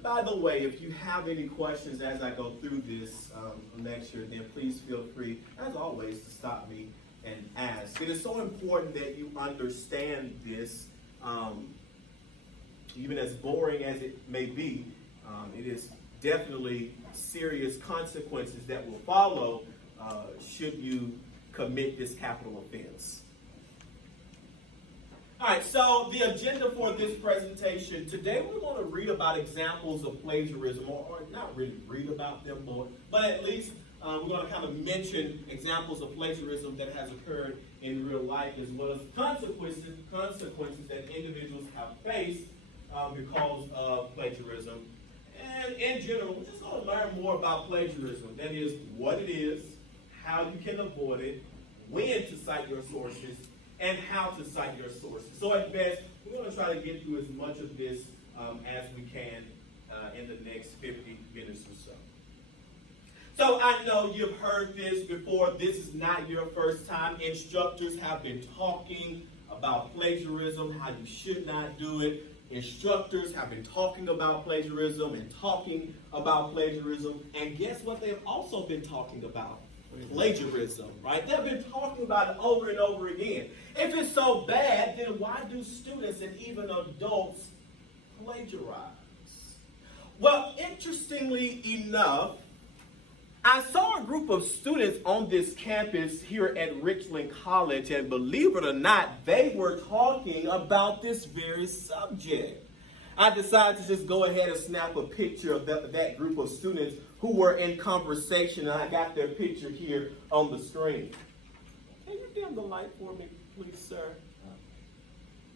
By the way, if you have any questions as I go through this lecture, then please feel free, as always, to stop me and ask. It is so important that you understand this, even as boring as it may be. It is definitely serious consequences that will follow should you commit this capital offense. All right, so the agenda for this presentation, today we're going to read about examples of plagiarism, or not really read about them, but at least we're going to kind of mention examples of plagiarism that has occurred in real life, as well as consequences that individuals have faced because of plagiarism. And in general, we're just going to learn more about plagiarism. That is, what it is, how you can avoid it, when to cite your sources, and how to cite your sources. So at best, we're going to try to get through as much of this as we can in the next 50 minutes or so. So I know you've heard this before. This is not your first time. Instructors have been talking about plagiarism, how you should not do it. Instructors have been talking about plagiarism and talking about plagiarism. And guess what they've also been talking about? Plagiarism, right? They've been talking about it over and over again. If it's so bad, then why do students and even adults plagiarize? Well, interestingly enough, I saw a group of students on this campus here at Richland College, and believe it or not, they were talking about this very subject. I decided to just go ahead and snap a picture of that group of students who were in conversation, and I got their picture here on the screen. Can you dim the light for me, please, sir?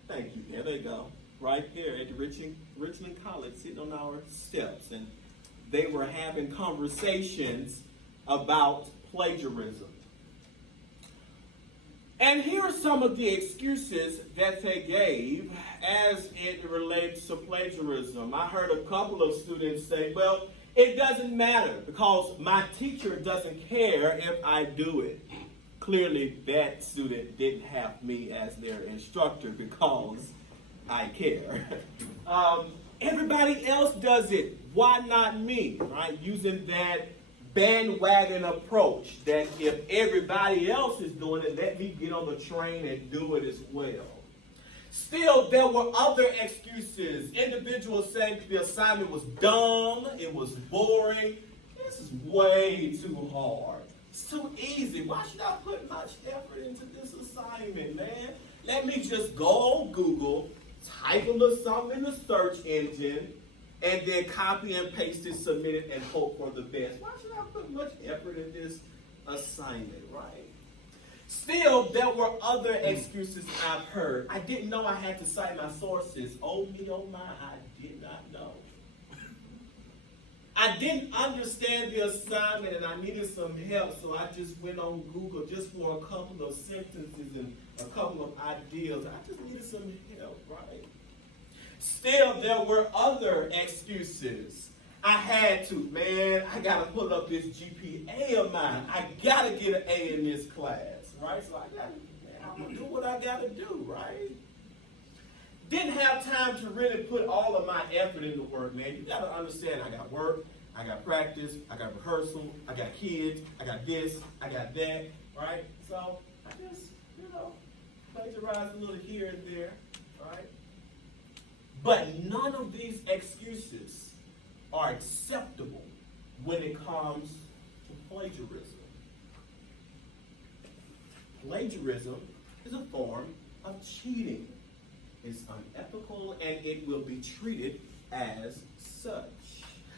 Thank you. There they go. Right here at Richland College, sitting on our steps. And they were having conversations about plagiarism. And here are some of the excuses that they gave as it relates to plagiarism. I heard a couple of students say, well, it doesn't matter because my teacher doesn't care if I do it. Clearly, that student didn't have me as their instructor because I care. Everybody else does it. Why not me? Right? Using that bandwagon approach that if everybody else is doing it, let me get on the train and do it as well. Still, there were other excuses. Individuals saying the assignment was dumb, it was boring. This is way too hard. It's too easy. Why should I put much effort into this assignment, man? Let me just go on Google, type a little something in the search engine, and then copy and paste it, submit it, and hope for the best. Why should I put much effort in this assignment, right? Still, there were other excuses I've heard. I didn't know I had to cite my sources. Oh me, oh my, I did not know. I didn't understand the assignment and I needed some help, so I just went on Google just for a couple of sentences and a couple of ideas. I just needed some help, right? Still, there were other excuses. I had to, man, I got to pull up this GPA of mine. I got to get an A in this class, right? So I'm going to do what I got to do, right? Didn't have time to really put all of my effort into work, man. You got to understand, I got work, I got practice, I got rehearsal, I got kids, I got this, I got that, right? So I just, plagiarize a little here and there, right? But none of these excuses are acceptable when it comes to plagiarism. Plagiarism is a form of cheating. It's unethical and it will be treated as such.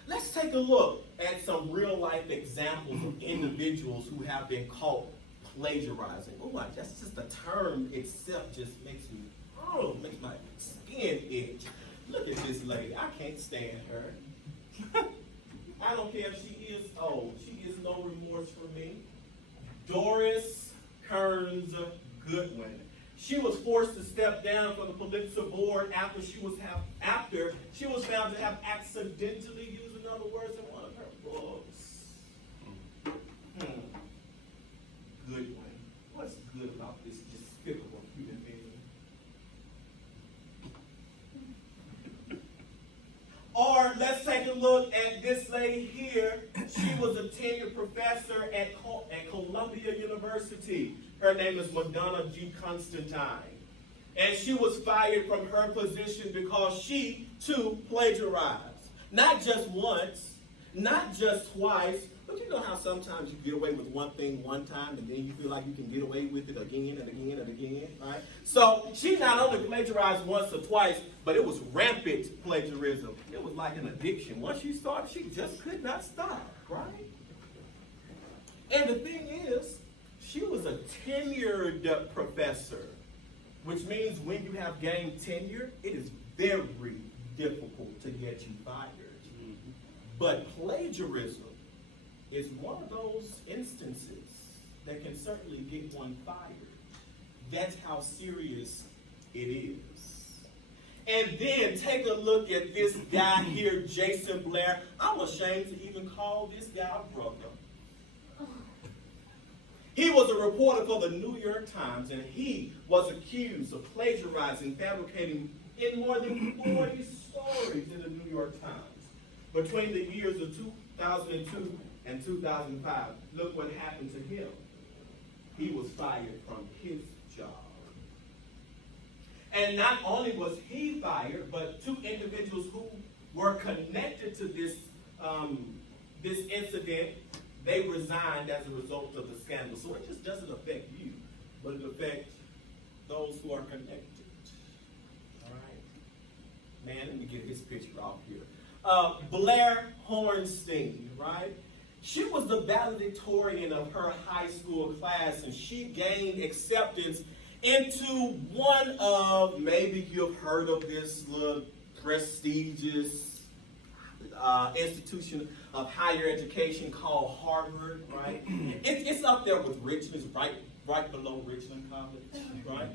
Let's take a look at some real life examples of individuals who have been caught plagiarizing. Oh my, that's just the term itself just makes my skin itch. Look at this lady. I can't stand her. I don't care if she is old. She is no remorse for me. Doris Kearns Goodwin. She was forced to step down from the Pulitzer Board after she was found to have accidentally used another word in one of her books. Good one. What's good about this despicable human being? Or let's take a look at this lady here. She was a tenured professor at Columbia University. Her name is Madonna G. Constantine. And she was fired from her position because she, too, plagiarized. Not just once, not just twice, but you know how sometimes you get away with one thing one time and then you feel like you can get away with it again and again and again, right? So she not only plagiarized once or twice, but it was rampant plagiarism. It was like an addiction. Once she started, she just could not stop, right? And the thing is, she was a tenured professor, which means when you have gained tenure, it is very difficult to get you fired. But plagiarism is one of those instances that can certainly get one fired. That's how serious it is. And then take a look at this guy here, Jason Blair. I'm ashamed to even call this guy a brother. He was a reporter for the New York Times, and he was accused of plagiarizing, fabricating in more than 40 stories in the New York Times. Between the years of 2002 and 2005, look what happened to him. He was fired from his job. And not only was he fired, but two individuals who were connected to this incident, they resigned as a result of the scandal. So it just doesn't affect you, but it affects those who are connected. All right. Man, let me get his picture off here. Blair Hornstein, right? She was the valedictorian of her high school class, and she gained acceptance into one of, maybe you've heard of this little prestigious institution of higher education called Harvard, right? It's up there with Richmond, it's right below Richmond College, right?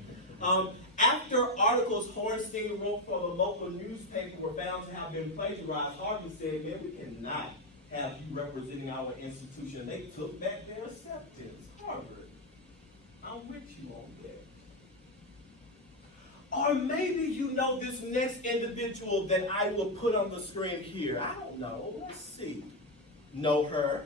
After articles Hornstein wrote for the local newspaper were found to have been plagiarized, Harvard said, man, we cannot have you representing our institution. They took back their acceptance. Harvard, I'm with you on that. Or maybe you know this next individual that I will put on the screen here. I don't know. Let's see. Know her?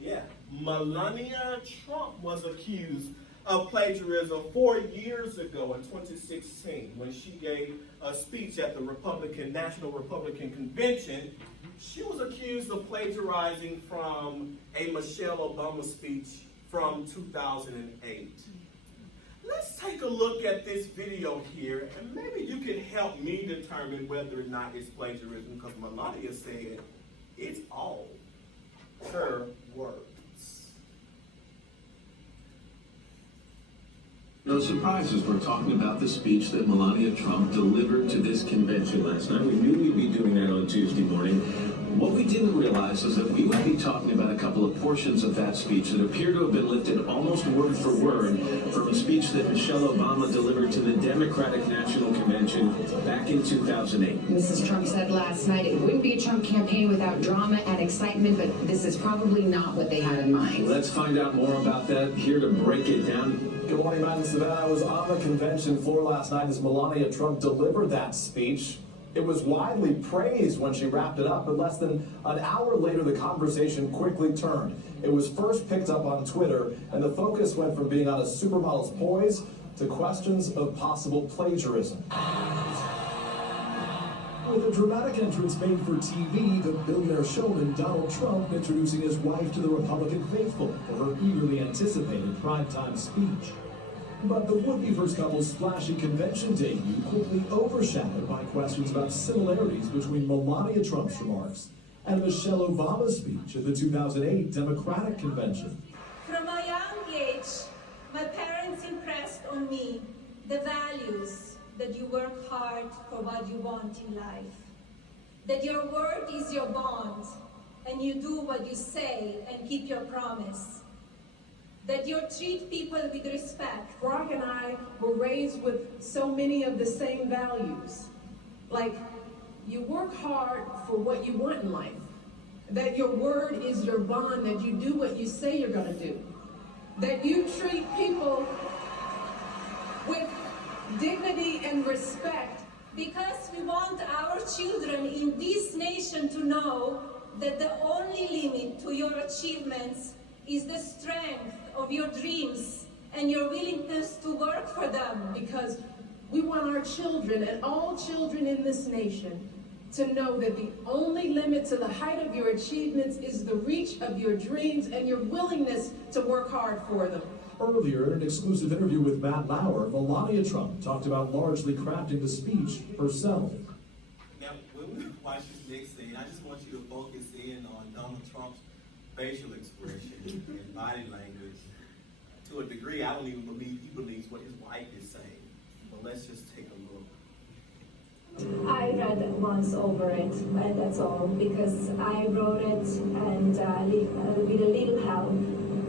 Yeah. Melania Trump was accused of plagiarism 4 years ago in 2016 when she gave a speech at the National Republican Convention. She was accused of plagiarizing from a Michelle Obama speech from 2008. Let's take a look at this video here, and maybe you can help me determine whether or not it's plagiarism, because Melania said it's all her words. No surprises, we're talking about the speech that Melania Trump delivered to this convention last night. We knew we'd be doing that on Tuesday morning. What we didn't realize is that we would be talking about a couple of portions of that speech that appear to have been lifted almost word for word from a speech that Michelle Obama delivered to the Democratic National Convention back in 2008. Mrs. Trump said last night it wouldn't be a Trump campaign without drama and excitement, but this is probably not what they had in mind. Let's find out more about that. Here to break it down. Good morning, Matt and Savannah. I was on the convention floor last night as Melania Trump delivered that speech. It was widely praised when she wrapped it up, but less than an hour later, the conversation quickly turned. It was first picked up on Twitter, and the focus went from being on a supermodel's poise to questions of possible plagiarism. With a dramatic entrance made for TV, the billionaire showman Donald Trump introducing his wife to the Republican faithful for her eagerly anticipated primetime speech. But the would-be first couple's splashy convention debut quickly overshadowed by questions about similarities between Melania Trump's remarks and Michelle Obama's speech at the 2008 Democratic Convention. From a young age, my parents impressed on me the values that you work hard for what you want in life, that your word is your bond, and you do what you say and keep your promise. that you treat people with respect. Brock and I were raised with so many of the same values. Like, you work hard for what you want in life. That your word is your bond, that you do what you say you're gonna do. That you treat people with dignity and respect. Because we want our children in this nation to know that the only limit to your achievements is the strength of your dreams and your willingness to work for them. Because we want our children and all children in this nation to know that the only limit to the height of your achievements is the reach of your dreams and your willingness to work hard for them. Earlier, in an exclusive interview with Matt Lauer, Melania Trump talked about largely crafting the speech herself. Now, when we watch this next scene, I just want you to focus in on Donald Trump's facial expression and body language. To a degree, I don't even believe he believes what his wife is saying. But let's just take a look. I read it once over it, and that's all, because I wrote it and with a little help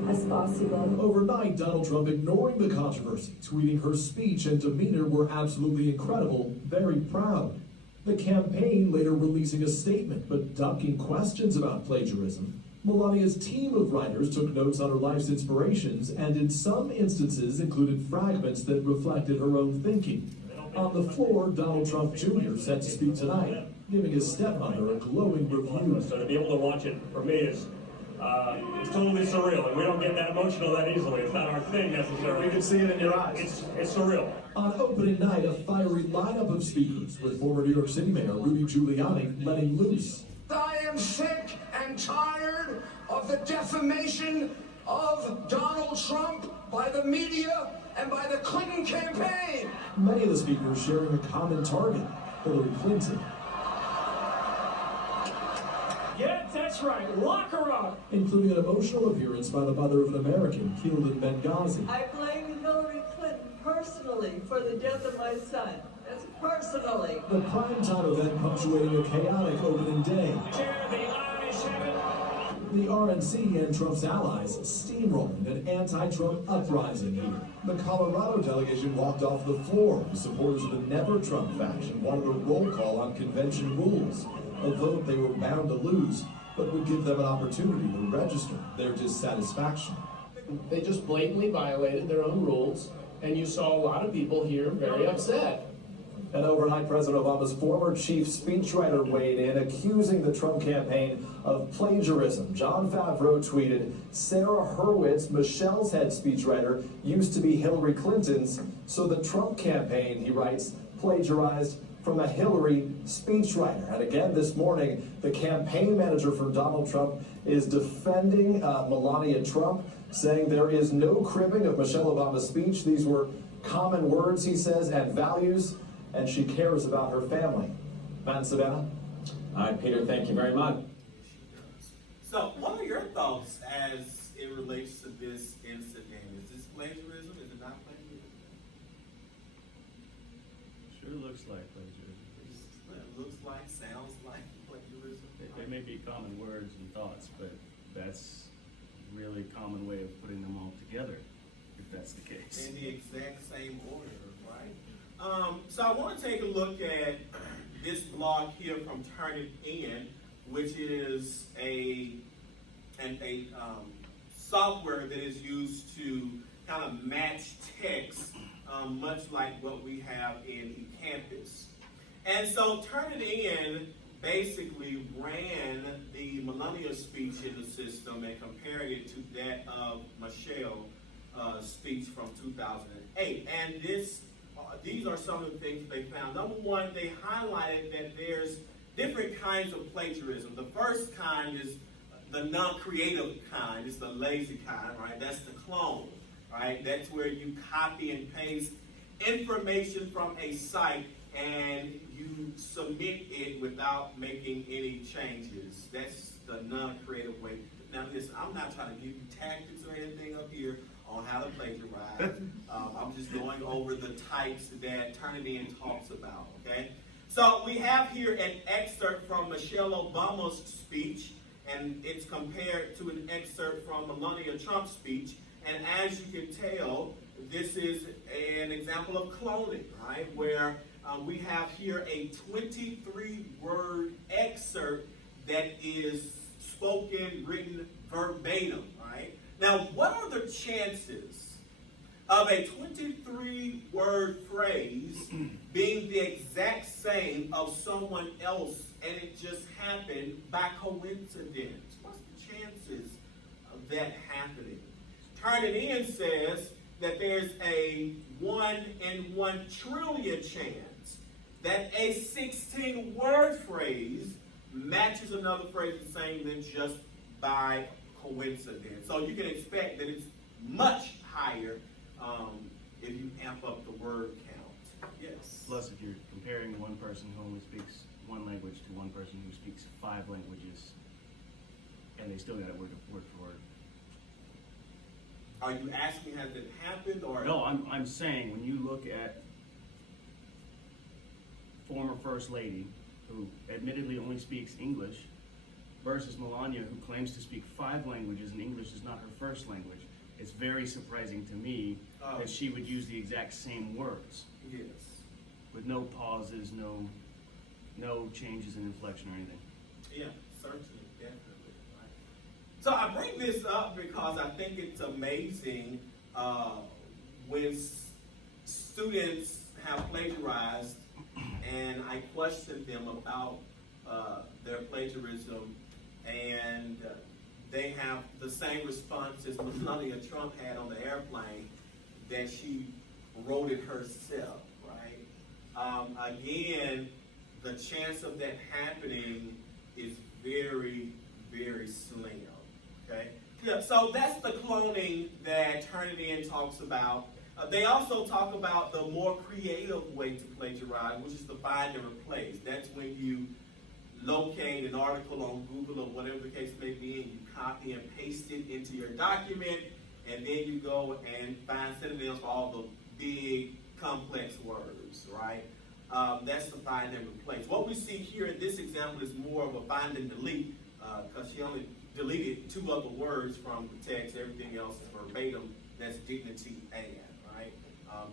as possible. Overnight, Donald Trump ignoring the controversy, tweeting her speech and demeanor were absolutely incredible, very proud. The campaign later releasing a statement, but ducking questions about plagiarism. Melania's team of writers took notes on her life's inspirations and in some instances included fragments that reflected her own thinking. On the floor, Donald Trump Jr. set to speak tonight, giving his stepmother a glowing review. So to be able to watch it, for me, is it's totally surreal, and we don't get that emotional that easily. It's not our thing necessarily. We can see it in your eyes. It's surreal. On opening night, a fiery lineup of speakers with former New York City Mayor Rudy Giuliani letting loose. I am sick and tired of the defamation of Donald Trump by the media and by the Clinton campaign. Many of the speakers sharing a common target, Hillary Clinton. Yeah, that's right. Lock her up. Including an emotional appearance by the mother of an American killed in Benghazi. I blame Hillary Clinton personally for the death of my son. That's personally. The primetime event punctuating a chaotic opening day. Chair, the ayes have it. The RNC and Trump's allies steamrolling an anti-Trump uprising here. The Colorado delegation walked off the floor. The supporters of the Never Trump faction wanted a roll call on convention rules. A vote they were bound to lose, but would give them an opportunity to register their dissatisfaction. They just blatantly violated their own rules, and you saw a lot of people here very upset. And overnight, President Obama's former chief speechwriter weighed in, accusing the Trump campaign of plagiarism. John Favreau tweeted, Sarah Hurwitz, Michelle's head speechwriter, used to be Hillary Clinton's, so the Trump campaign, he writes, plagiarized from a Hillary speechwriter. And again this morning, the campaign manager for Donald Trump is defending Melania Trump, saying there is no cribbing of Michelle Obama's speech. These were common words, he says, and values, and she cares about her family. Van Savannah? All right, Peter, thank you very much. So, what are your thoughts as it relates to this incident? Is this plagiarism? Is it not plagiarism? Sure looks like plagiarism. It looks like, sounds like plagiarism. They may be common words and thoughts, but that's a really common way of putting them all together, if that's the case. In the exact same order, right? So I want to take a look at this blog here from Turnitin, which is a software that is used to kind of match text, much like what we have in eCampus. And so Turnitin basically ran the Melania speech in the system and compared it to that of Michelle's speech from 2008. And these are some of the things they found. Number one, they highlighted that there's different kinds of plagiarism. The first kind is the non-creative kind. It's the lazy kind, right? That's the clone, right? That's where you copy and paste information from a site and you submit it without making any changes. That's the non-creative way. Now listen, I'm not trying to give you tactics or anything up here on how to plagiarize. I'm just going over the types that Turnitin talks about, okay? So we have here an excerpt from Michelle Obama's speech, and it's compared to an excerpt from Melania Trump's speech. And as you can tell, this is an example of cloning, right? Where we have here a 23-word excerpt that is spoken, written verbatim, right? Now, what are the chances of a 23-word phrase being the exact same of someone else and it just happened by coincidence? What's the chances of that happening? Turn It In says that there's a 1 in 1 trillion chance that a 16-word phrase matches another phrase the same than just by coincidence. So you can expect that it's much higher if you amp up the word count. Yes. Plus, if you're comparing one person who only speaks one language to one person who speaks 5 languages, and they still got it word for word. Are you asking has it happened or? No, I'm saying when you look at former First Lady, who admittedly only speaks English, versus Melania, who claims to speak 5 languages and English is not her first language, it's very surprising to me that she would use the exact same words. Yes. With no pauses, no changes in inflection or anything. Yeah, certainly, definitely. Right. So I bring this up because I think it's amazing when students have plagiarized and I question them about their plagiarism, and they have the same response as Melania Trump had on the airplane, that she wrote it herself, right? Again, the chance of that happening is very, very slim, okay? Yeah, so that's the cloning that Turn It In talks about. They also talk about the more creative way to plagiarize, which is to find and replace. That's when you locate an article on Google or whatever the case may be, and you copy and paste it into your document, and then you go and find synonyms for all the big, complex words, right? That's the find and replace. What we see here in this example is more of a find and delete, because she only deleted 2 other words from the text. Everything else is verbatim. That's dignity and, right?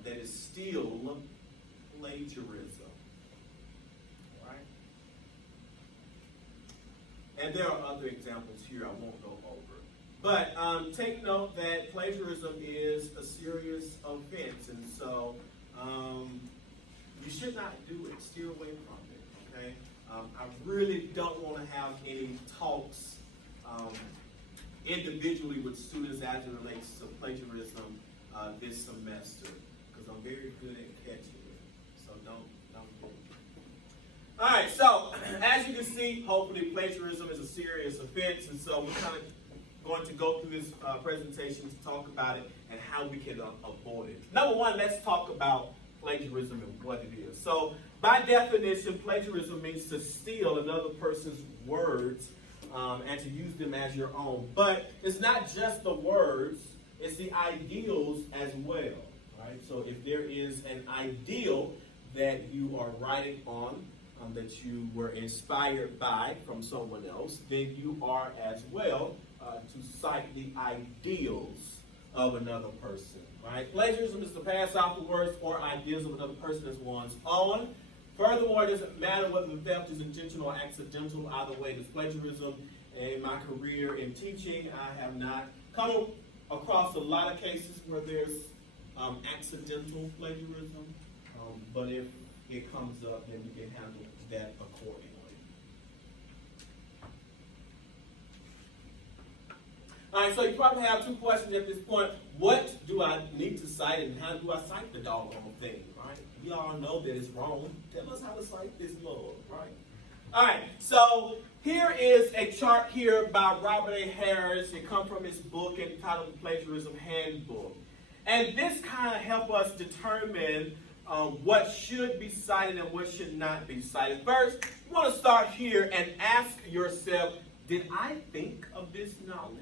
That is still plagiarism, right? And there are other examples here I won't go over. But take note that plagiarism is a serious offense, and so you should not do it. Steer away from it, okay? I really don't want to have any talks individually with students as it relates to plagiarism this semester, because I'm very good at catching it. So don't do it. All right, so as you can see, hopefully plagiarism is a serious offense, and so we're kind of going to go through this presentation to talk about it and how we can avoid it. Number one, let's talk about plagiarism and what it is. So by definition, plagiarism means to steal another person's words and to use them as your own. But it's not just the words, it's the ideals as well, right? So if there is an ideal that you are writing on, that you were inspired by from someone else, then you are as well to cite the ideals of another person, right? Plagiarism is to pass off the words or ideas of another person as one's own. Furthermore, it doesn't matter whether the theft is intentional or accidental. Either way, there's plagiarism. In my career in teaching, I have not come across a lot of cases where there's accidental plagiarism, but if it comes up, then we can handle that accordingly. All right, so you probably have 2 questions at this point. What do I need to cite, and how do I cite the doggone thing, right? We all know that it's wrong. Tell us how to cite this Lord, right? All right, so here is a chart here by Robert A. Harris. It comes from his book entitled The Plagiarism Handbook. And this kind of helps us determine what should be cited and what should not be cited. First, you want to start here and ask yourself, did I think of this knowledge?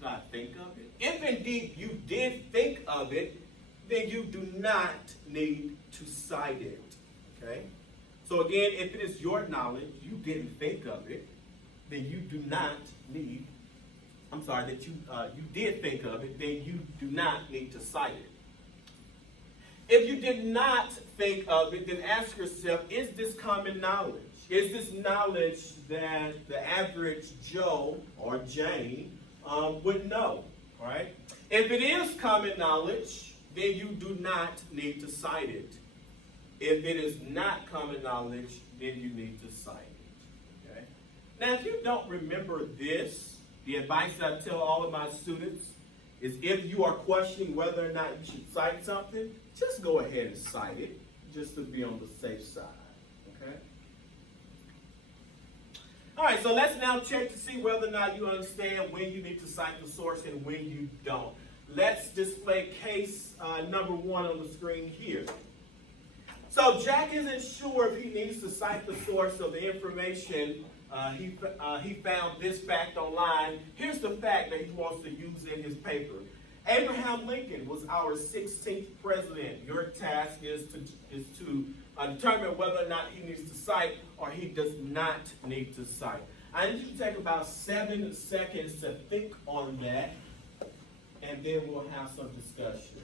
Did I think of it? If indeed you did think of it, then you do not need to cite it, okay? So again, if it is your knowledge, you didn't think of it, then you do not need that you did think of it, then you do not need to cite it. If you did not think of it, then ask yourself, is this common knowledge? Is this knowledge that the average Joe or Jane would know, right? If it is common knowledge, then you do not need to cite it. If it is not common knowledge, then you need to cite it, okay? Now, if you don't remember this, the advice that I tell all of my students is if you are questioning whether or not you should cite something, just go ahead and cite it, just to be on the safe side, okay? All right, so let's now check to see whether or not you understand when you need to cite the source and when you don't. Let's display case number 1 on the screen here. So Jack isn't sure if he needs to cite the source of the information he found this fact online. Here's the fact that he wants to use in his paper. Abraham Lincoln was our 16th president. Your task is to determine whether or not he needs to cite or he does not need to cite. I need you to take about 7 seconds to think on that, and then we'll have some discussion.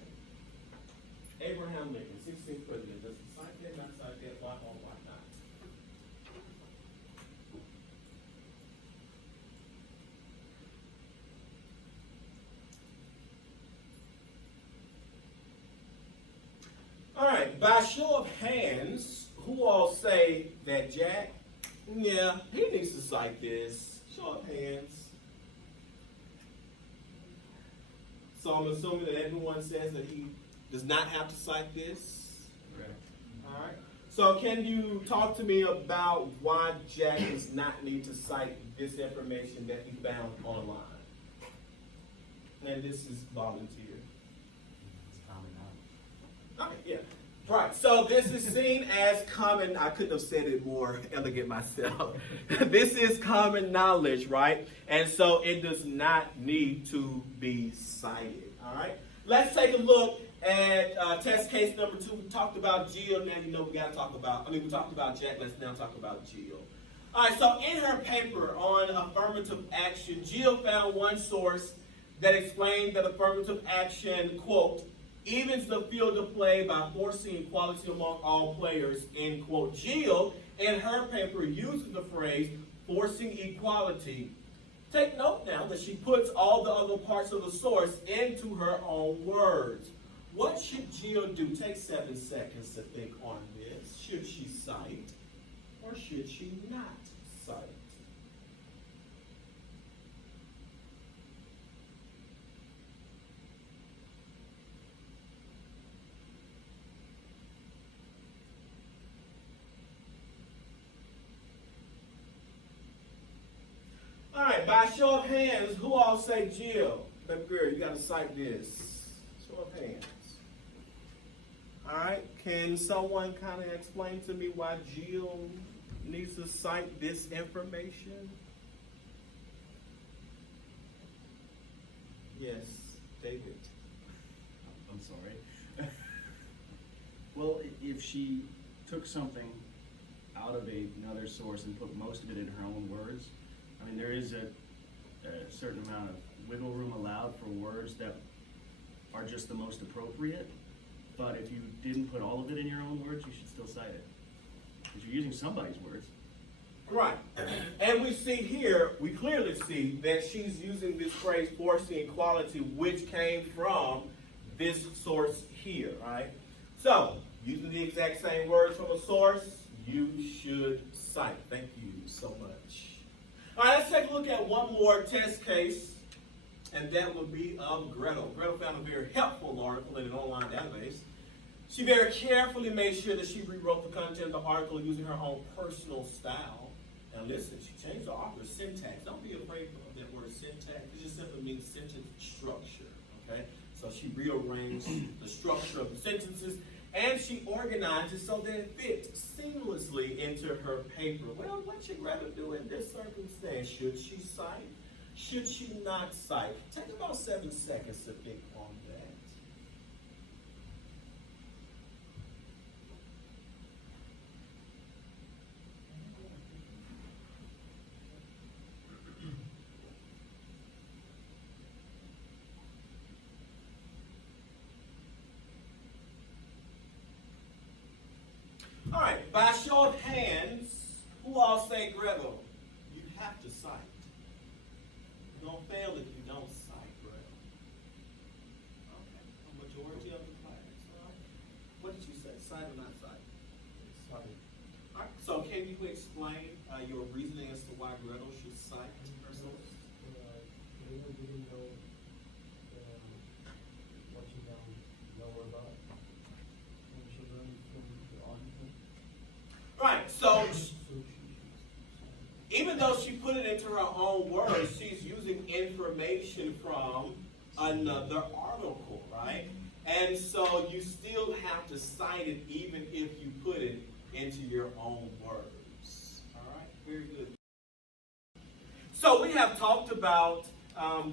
Abraham Lincoln, 16th president. Does he cite that, not cite that? Why or why not? All right, by show of hands, who all say that Jack, yeah, he needs to cite this? Show of hands. So I'm assuming that everyone says that he does not have to cite this. Okay. All right. So can you talk to me about why Jack does not need to cite this information that he found online? And this is volunteer. It's common knowledge. Okay, yeah. Right, so this is seen as common, I couldn't have said it more elegant myself. This is common knowledge, right? And so it does not need to be cited, all right? Let's take a look at test case number 2. We talked about Jill, now you know we talked about Jack, let's now talk about Jill. All right, so in her paper on affirmative action, Jill found one source that explained that affirmative action, quote, evens the field of play by forcing equality among all players, end quote. Jill, in her paper, uses the phrase forcing equality. Take note now that she puts all the other parts of the source into her own words. What should Jill do? Take 7 seconds to think on this. Should she cite or should she not cite? All right, by show of hands, who all say Jill? Baby girl, you got to cite this. Show of hands. All right, can someone kind of explain to me why Jill needs to cite this information? Yes, David. I'm sorry. Well, if she took something out of another source and put most of it in her own words, I mean, there is a certain amount of wiggle room allowed for words that are just the most appropriate. But if you didn't put all of it in your own words, you should still cite it. Because you're using somebody's words. Right. And we see here, we clearly see that she's using this phrase forcing equality, which came from this source here, right? So, using the exact same words from a source, you should cite. Thank you so much. All right, let's take a look at one more test case, and that would be of Gretel. Gretel found a very helpful article in an online database. She very carefully made sure that she rewrote the content of the article using her own personal style. And listen, she changed the author's syntax. Don't be afraid of that word syntax. It just simply means sentence structure, okay? So she rearranged the structure of the sentences, and she organized it so that it fit seamlessly into her paper. Well, what should Gretel do in this circumstance? Should she cite? Should she not cite? Take about 7 seconds to think on that. By show of hands, who all say, Gretel, you have to cite? You don't fail if you don't cite, Gretel. Okay, a majority of the class. All right. What did you say, cite or not cite? Cite. All right, so can you explain your reasoning as to why Gretel should cite her source? Gretel didn't know what she now know about. And she learned from the article. Right, so even though she put it into her own words, she's using information from another article, right? And so you still have to cite it even if you put it into your own words. All right, very good. So we have talked about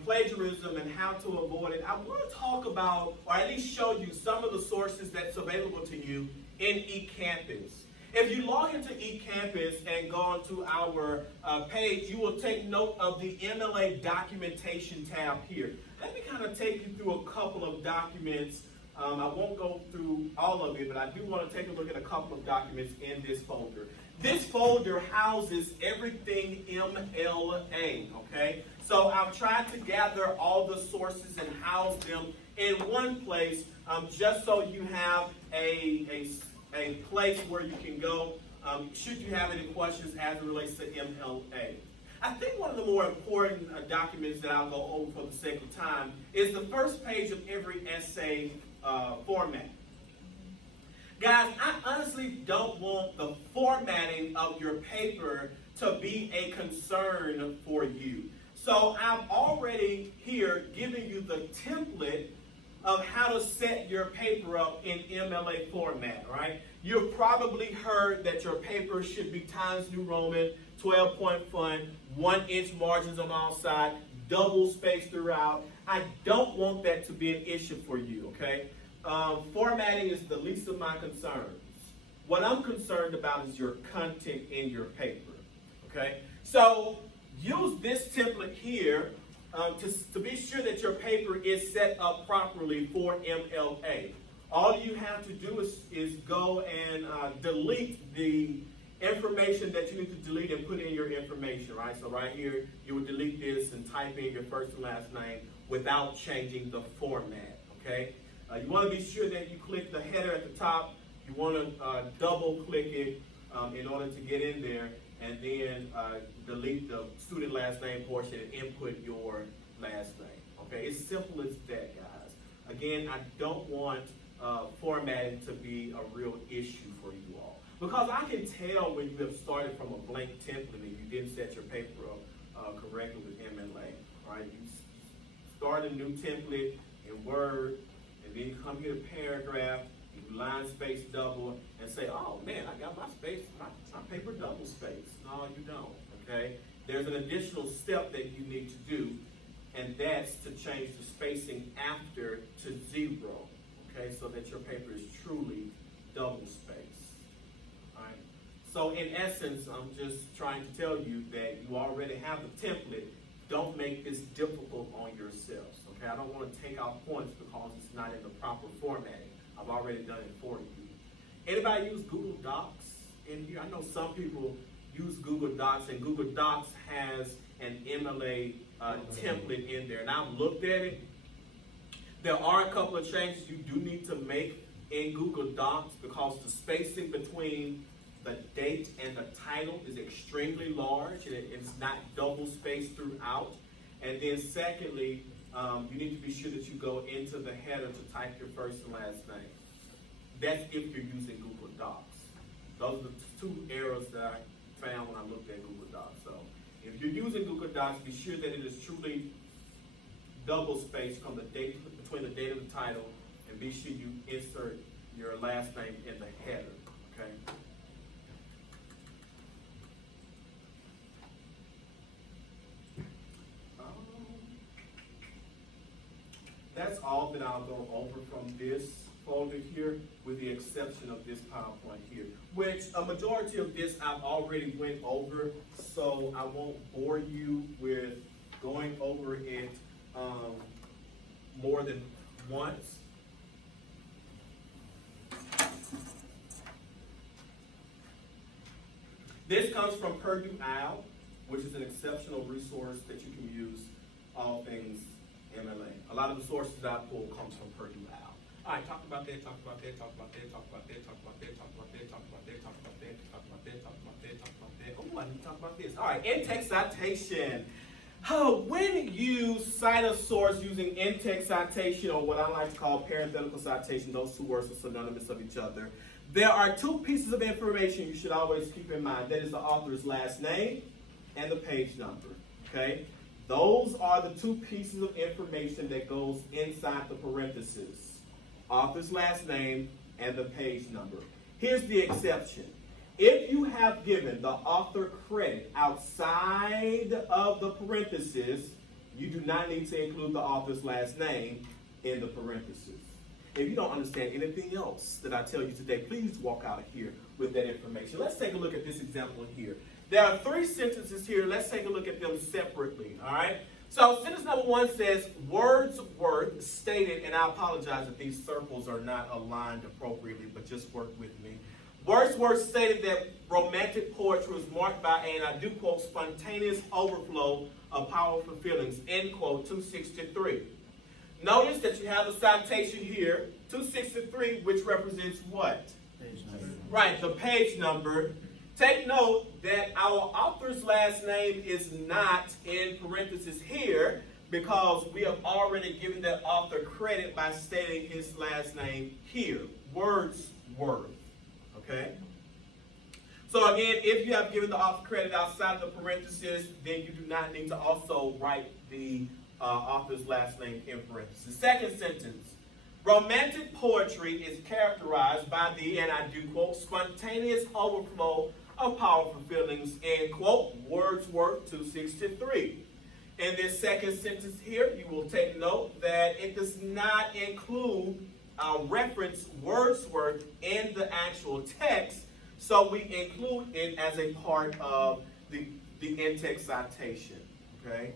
plagiarism and how to avoid it. I want to talk about, or at least show you, some of the sources that's available to you in eCampus. If you log into eCampus and go onto our page, you will take note of the MLA documentation tab here. Let me kind of take you through a couple of documents. I won't go through all of it, but I do want to take a look at a couple of documents in this folder. This folder houses everything MLA, okay? So I've tried to gather all the sources and house them in one place just so you have a place where you can go should you have any questions as it relates to MLA. I think one of the more important documents that I'll go over for the sake of time is the first page of every essay format. Guys, I honestly don't want the formatting of your paper to be a concern for you. So I've already here given you the template of how to set your paper up in MLA format, right? You've probably heard that your paper should be Times New Roman, 12-point font, 1-inch margins on all sides, double space throughout. I don't want that to be an issue for you, okay? Formatting is the least of my concerns. What I'm concerned about is your content in your paper, okay? So use this template here to be sure that your paper is set up properly for MLA. All you have to do is go and delete the information that you need to delete and put in your information, right? So right here, you would delete this and type in your first and last name without changing the format, okay? You want to be sure that you click the header at the top. You want to double click it in order to get in there, and then delete the student last name portion and input your last name. Okay, it's simple as that, guys. Again, I don't want formatting to be a real issue for you all, because I can tell when you have started from a blank template and you didn't set your paper up correctly with MLA. Right? You start a new template in Word, and then you come here to paragraph. You line space double and say, oh man, I got my space, my paper double space. No, you don't, okay? There's an additional step that you need to do, and that's to change the spacing after to 0, okay? So that your paper is truly double spaced, all right? So in essence, I'm just trying to tell you that you already have the template. Don't make this difficult on yourselves, okay? I don't want to take out points because it's not in the proper formatting. I've already done it for you. Anybody use Google Docs in here? I know some people use Google Docs, and Google Docs has an MLA template in there. And I've looked at it. There are a couple of changes you do need to make in Google Docs because the spacing between the date and the title is extremely large, and it's not double spaced throughout. And then secondly, you need to be sure that you go into the header to type your first and last name. That's if you're using Google Docs. Those are the two errors that I found when I looked at Google Docs. So if you're using Google Docs, be sure that it is truly double spaced from the date, between the date and the title, and be sure you insert your last name in the header, okay? That's all that I'll go over from this folder here, with the exception of this PowerPoint here, which a majority of this I've already went over, so I won't bore you with going over it more than once. This comes from Purdue OWL, which is an exceptional resource that you can use all things MLA. A lot of the sources that I pull comes from Purdue OWL. All right, talk about that, talk about that, talk about that, talk about that, talk about that, talk about that, talk about that, talk about that, talk about that, talk about that, talk about that. Oh, I need to talk about this. All right, in-text citation. When you cite a source using in-text citation, or what I like to call parenthetical citation, those two words are synonymous of each other, there are two pieces of information you should always keep in mind. That is the author's last name and the page number, okay? Those are the two pieces of information that goes inside the parentheses. Author's last name and the page number. Here's the exception. If you have given the author credit outside of the parentheses, you do not need to include the author's last name in the parentheses. If you don't understand anything else that I tell you today, please walk out of here with that information. Let's take a look at this example here. There are three sentences here. Let's take a look at them separately, all right? So sentence number 1 says, Wordsworth stated, and I apologize if these circles are not aligned appropriately, but just work with me. Wordsworth stated that romantic poetry was marked by a, and I do quote, spontaneous overflow of powerful feelings, end quote, 263. Notice that you have the citation here, 263, which represents what? Page number. Right, the page number. Take note that our author's last name is not in parentheses here because we have already given that author credit by stating his last name here, Wordsworth. Okay? So again, if you have given the author credit outside of the parentheses, then you do not need to also write the author's last name in parentheses. Second sentence. Romantic poetry is characterized by the, and I do quote, spontaneous overflow of powerful feelings, end quote, Wordsworth 263. In this second sentence here, you will take note that it does not include reference Wordsworth in the actual text, so we include it as a part of the in-text citation, okay?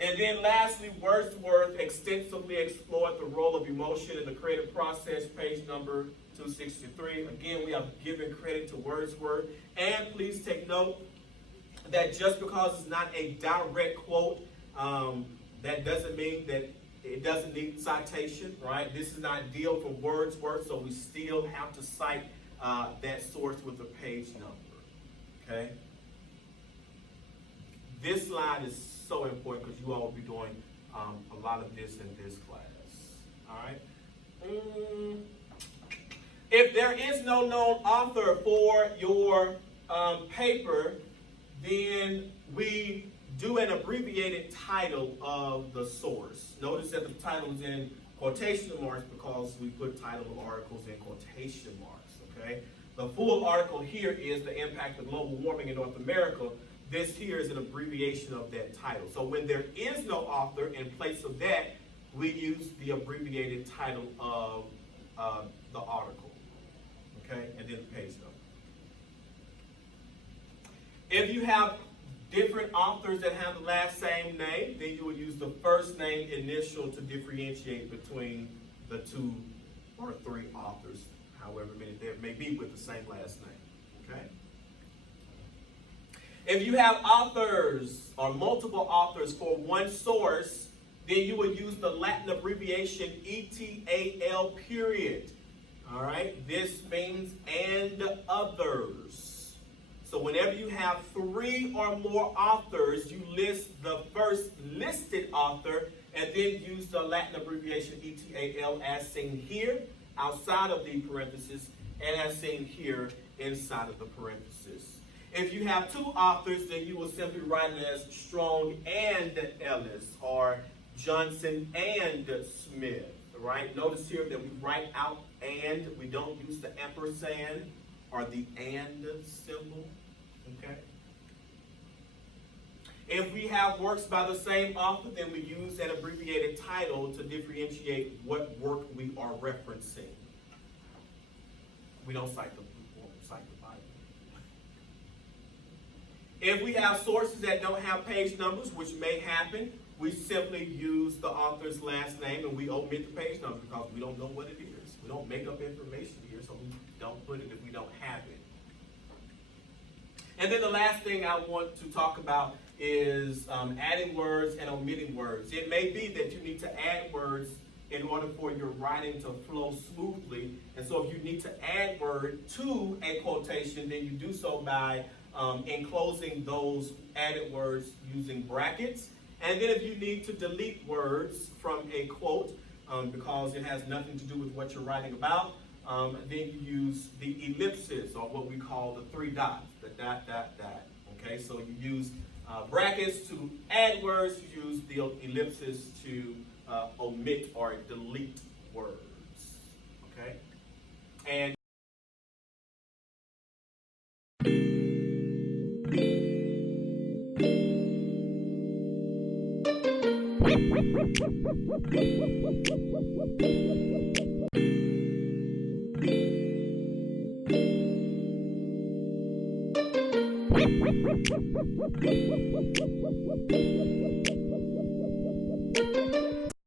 And then lastly, Wordsworth extensively explored the role of emotion in the creative process, page number 263. Again, we have given credit to Wordsworth. And please take note that just because it's not a direct quote, that doesn't mean that it doesn't need citation, right? This is an ideal for Wordsworth, so we still have to cite that source with a page number, okay? This slide is so important because you all will be doing a lot of this in this class, all right? If there is no known author for your paper, then we do an abbreviated title of the source. Notice that the title is in quotation marks because we put title of articles in quotation marks, okay? The full article here is the impact of global warming in North America. This here is an abbreviation of that title. So when there is no author, in place of that, we use the abbreviated title of the article, okay? And then the page number. If you have different authors that have the last same name, then you would use the first name initial to differentiate between the 2 or 3 authors, however many there may be with the same last name, okay? If you have authors or multiple authors for one source, then you would use the Latin abbreviation ETAL period. All right? This means and others. So whenever you have 3 or more authors, you list the first listed author and then use the Latin abbreviation ETAL as seen here outside of the parentheses and as seen here inside of the parentheses. If you have 2 authors, then you will simply write it as Strong and Ellis or Johnson and Smith, right? Notice here that we write out and, we don't use the ampersand or the and symbol, okay? If we have works by the same author, then we use an abbreviated title to differentiate what work we are referencing. We don't cite the Bible. If we have sources that don't have page numbers, which may happen, we simply use the author's last name and we omit the page number because we don't know what it is. We don't make up information here, so we don't put it if we don't have it. And then the last thing I want to talk about is adding words and omitting words. It may be that you need to add words in order for your writing to flow smoothly. And so if you need to add word to a quotation, then you do so by enclosing those added words using brackets. And then if you need to delete words from a quote because it has nothing to do with what you're writing about, then you use the ellipses, or what we call the three dots, the dot, dot, dot. Okay, so you use brackets to add words, you use the ellipses to omit or delete words. Okay, and